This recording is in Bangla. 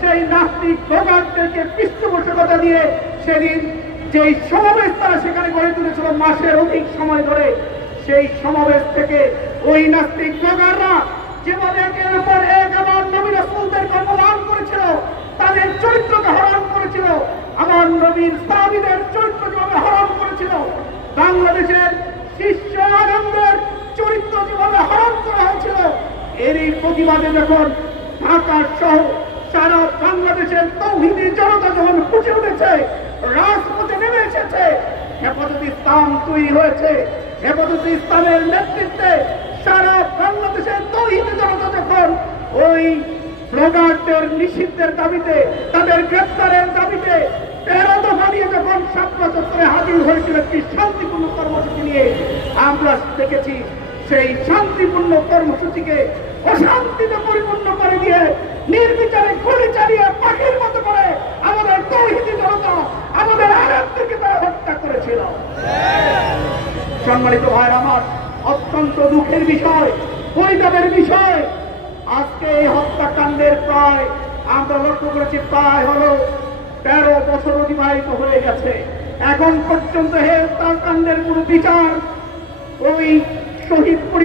সেই নাস্তিক ব্লগারদেরকে পৃষ্ঠপোষকতা দিয়ে সেদিন যেই সমাবেশ তারা সেখানে গড়ে তুলেছিল মাসের অধিক সময় ধরে, সেই সমাবেশ থেকে ওই নাস্তিক ব্লগাররা যেভাবে একের পর এক আমার নবী রাসূলদেরকে অপমান করেছিল, তাদের চরিত্রকে হরণ করেছিল, আমার নবীর সাহাবীদের চরিত্র যেভাবে হরণ করেছিল, বাংলাদেশের শীর্ষ আলেমদের চরিত্র যেভাবে হরণ করা হয়েছিল, এরই প্রতিবাদে যখন ঢাকা সহ সারা বাংলাদেশের তাওহীদি জনতা যখন ফুটে উঠেছে, রাজপথে নেমে এসেছে, হেফাজতে ইসলাম তৈরি হয়েছে, হেফাজতে ইসলামের নেতৃত্বে সারা বাংলাদেশের তাওহীদি জনতা যখন ওই ব্লগারদের নিষিদ্ধের দাবিতে, তাদের গ্রেপ্তারের দাবিতে 13 দফা নিয়ে যখন শাপলা চত্বরে হাজির হয়েছিল একটি শান্তিপূর্ণ কর্মসূচি নিয়ে, আমরা দেখেছি সেই শান্তিপূর্ণ কর্মসূচিকে অশান্তিতে পরিপূর্ণ করে দিয়ে নির্বিচারে গুলি চালিয়ে পাখির মতো করে আমাদের তাওহীদি জনতা, আমাদের আলেমদেরকে তারা হত্যা করেছিল। সম্মানিত ভাই আমার, অত্যন্ত দুঃখের বিষয়, পরিতাপের বিষয়, আজকে এই হত্যাকাণ্ডের প্রায় আমরা লক্ষ্য করেছি প্রায় হলো 13 বছর অতিবাহিত হয়ে গেছে। এখন পর্যন্ত হত্যাকাণ্ডের কোনো বিচার ওই শহীদ